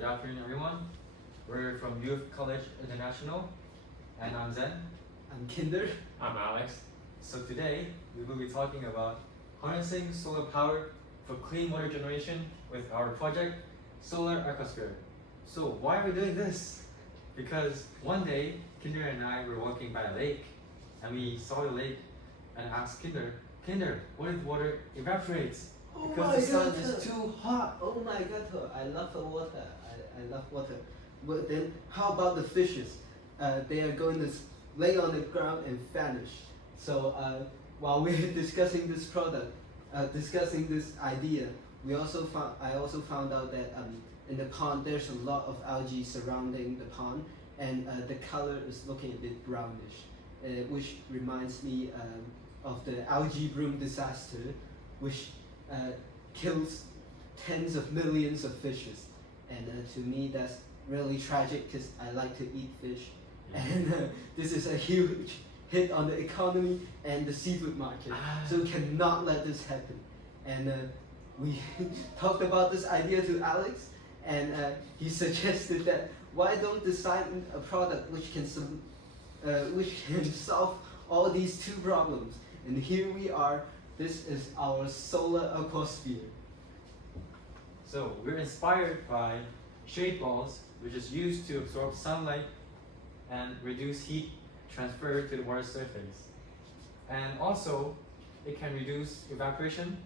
Good afternoon, everyone. We're from Youth College International, and I'm Zen. I'm Kinder. I'm Alex. So today, we will be talking about harnessing solar power for clean water generation with our project, Solar Ecosphere. So why are we doing this? Because one day, Kinder and I were walking by a lake, and we saw the lake and asked Kinder, what if water evaporates? Because the sun is too hot. Oh my god, I love the water. I love water. But then, how about the fishes? They are going to lay on the ground and vanish. So while we're discussing this product, discussing this idea, I also found out that in the pond there's a lot of algae surrounding the pond, and the color is looking a bit brownish, which reminds me of the algae bloom disaster, which kills tens of millions of fishes. And to me that's really tragic because I like to eat fish, and this is a huge hit on the economy and the seafood market. So we cannot let this happen. And we talked about this idea to Alex, and he suggested that why don't design a product which can solve all these two problems. And here we are. This is our solar aquasphere. So we're inspired by shade balls, which is used to absorb sunlight and reduce heat transfer to the water surface. And also, it can reduce evaporation,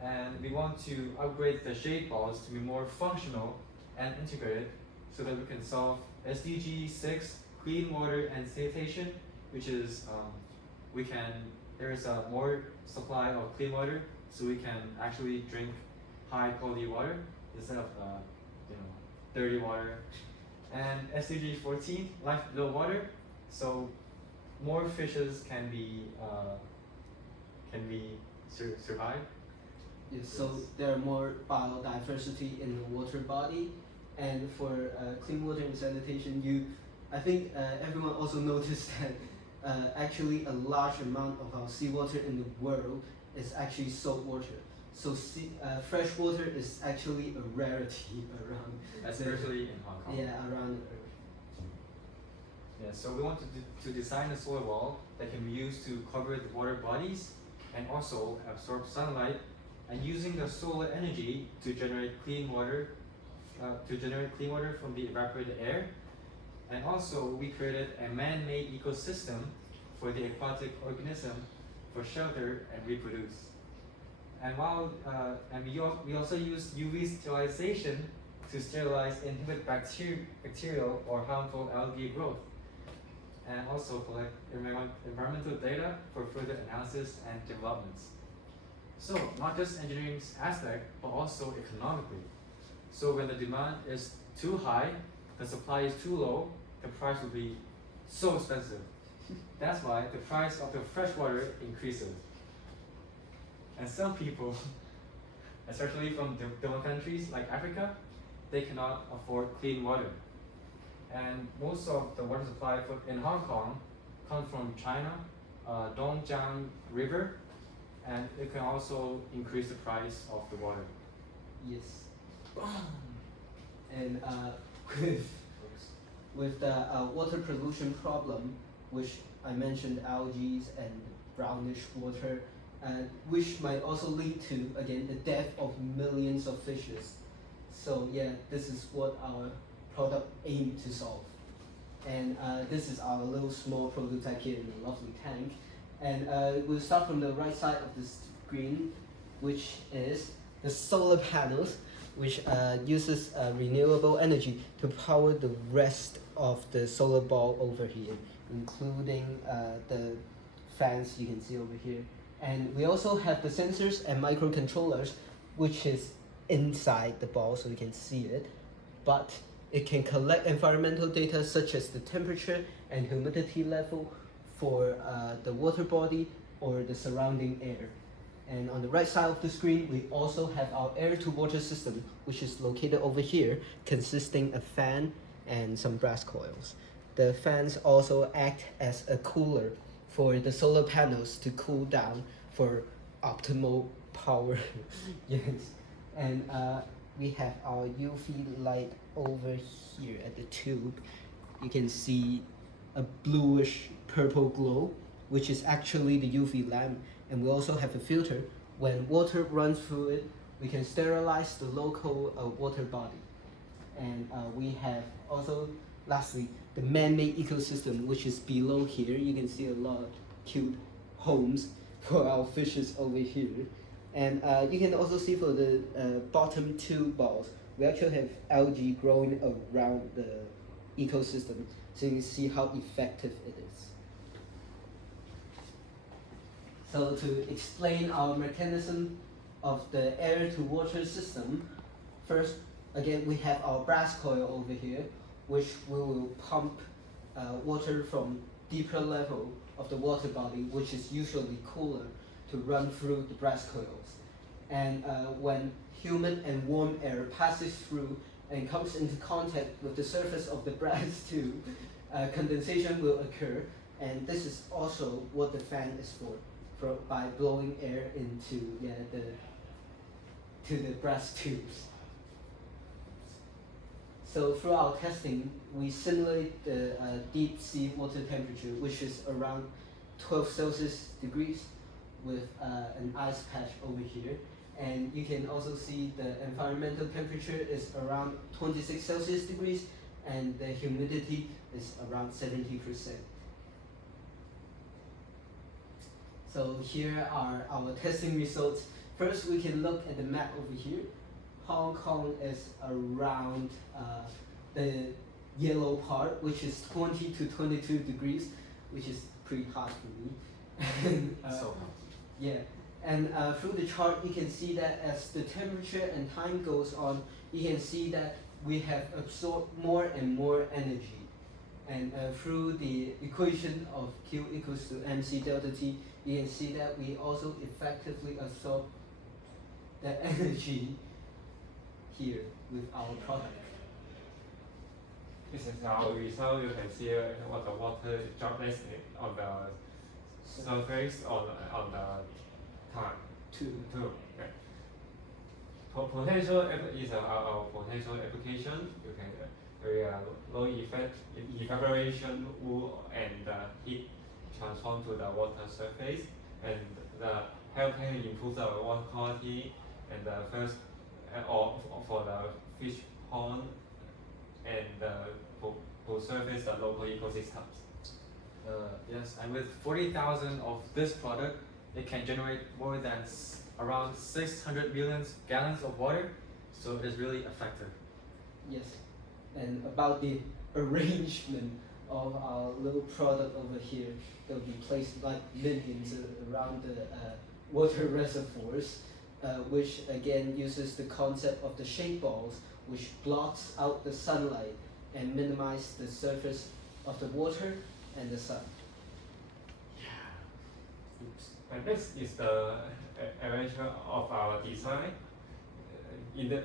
and we want to upgrade the shade balls to be more functional and integrated so that we can solve SDG 6, clean water and sanitation, which is there is a more supply of clean water, so we can actually drink high quality water instead of dirty water. And SDG 14, life below water, so more fishes can survive. Yes, so there are more biodiversity in the water body, and for clean water and sanitation, I think everyone also noticed that actually a large amount of our seawater in the world is actually salt water. So fresh water is actually a rarity around. Especially in Hong Kong. Yeah, around the earth. Yeah, so we want to design a solar wall that can be used to cover the water bodies and also absorb sunlight, and using the solar energy to generate clean water, from the evaporated air. And also, we created a man-made ecosystem for the aquatic organism for shelter and reproduce. And we also use UV sterilization to sterilize and inhibit bacterial or harmful algae growth, and also collect environmental data for further analysis and developments. So not just engineering aspect, but also economically. So when the demand is too high, the supply is too low, the price will be so expensive. That's why the price of the fresh water increases. And some people, especially from developed countries like Africa, they cannot afford clean water. And most of the water supply in Hong Kong comes from China, Dongjiang River, and it can also increase the price of the water. Yes. And with the water pollution problem, which I mentioned, algae and brownish water, which might also lead to, again, the death of millions of fishes. So yeah, this is what our product aims to solve. And this is our little small prototype here in the lovely tank. And we'll start from the right side of the screen, which is the solar panels, which uses renewable energy to power the rest of the solar ball over here, including the fans you can see over here. And we also have the sensors and microcontrollers, which is inside the ball so you can see it, but it can collect environmental data such as the temperature and humidity level for the water body or the surrounding air. And on the right side of the screen, we also have our air-to-water system, which is located over here, consisting of fan and some brass coils. The fans also act as a cooler for the solar panels to cool down for optimal power. Yes, and we have our UV light over here at the tube. You can see a bluish purple glow, which is actually the UV lamp. And we also have a filter. When water runs through it, we can sterilize the local water body. And we have also, lastly, the man-made ecosystem, which is below here. You can see a lot of cute homes for our fishes over here. And you can also see for the bottom two balls, we actually have algae growing around the ecosystem, so you can see how effective it is. So to explain our mechanism of the air to water system, first, again, we have our brass coil over here, which we will pump water from deeper level of the water body, which is usually cooler, to run through the brass coils. And when humid and warm air passes through and comes into contact with the surface of the brass tube, condensation will occur, and this is also what the fan is for by blowing air into the brass tubes. So through our testing, we simulate the deep sea water temperature, which is around 12 Celsius degrees, with an ice patch over here. And you can also see the environmental temperature is around 26 Celsius degrees, and the humidity is around 70%. So here are our testing results. First, we can look at the map over here. Hong Kong is around the yellow part, which is 20 to 22 degrees, which is pretty hot for me. And, So hot. yeah, and through the chart, you can see that as the temperature and time goes on, you can see that we have absorbed more and more energy. And through the equation of Q equals to mc delta T, you can see that we also effectively absorb the energy here with our product. This is our result. You can see what the water droplets on the surface on the tank. Two. Okay. Potential is our potential application. You can very low effect evaporation wool and heat transform to the water surface, and the helping improve the water quality and the first or for the fish pond and to surface the local ecosystems. Yes, and with 40,000 of this product, it can generate more than around 600 million gallons of water, so it is really effective. Yes, and about the arrangement of our little product over here, that will be placed like millions around the water reservoirs, which again uses the concept of the shade balls, which blocks out the sunlight and minimize the surface of the water and the sun. Oops. And next is the arrangement of our design. In the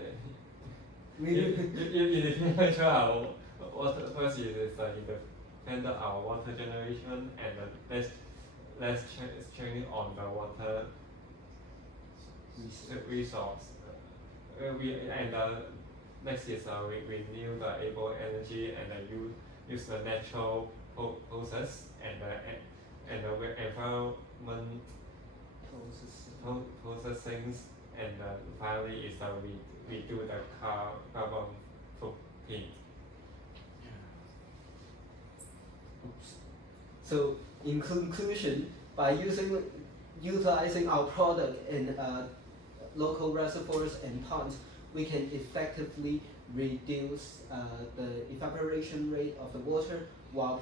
picture, our water first is independent our water generation and less strain on the water resource. Next is renew the able energy and use the natural process and the environment processing, and finally is we do the carbon footprint. Oops. So in conclusion, by utilizing our product in local reservoirs and ponds, we can effectively reduce the evaporation rate of the water while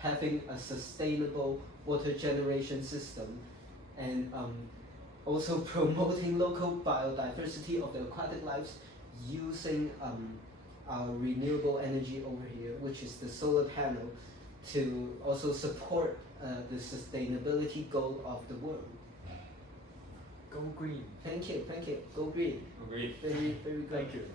having a sustainable water generation system, and also promoting local biodiversity of the aquatic lives using our renewable energy over here, which is the solar panel, to also support the sustainability goal of the world. Go green. Thank you. Go green. Agreed. Very good. Thank you.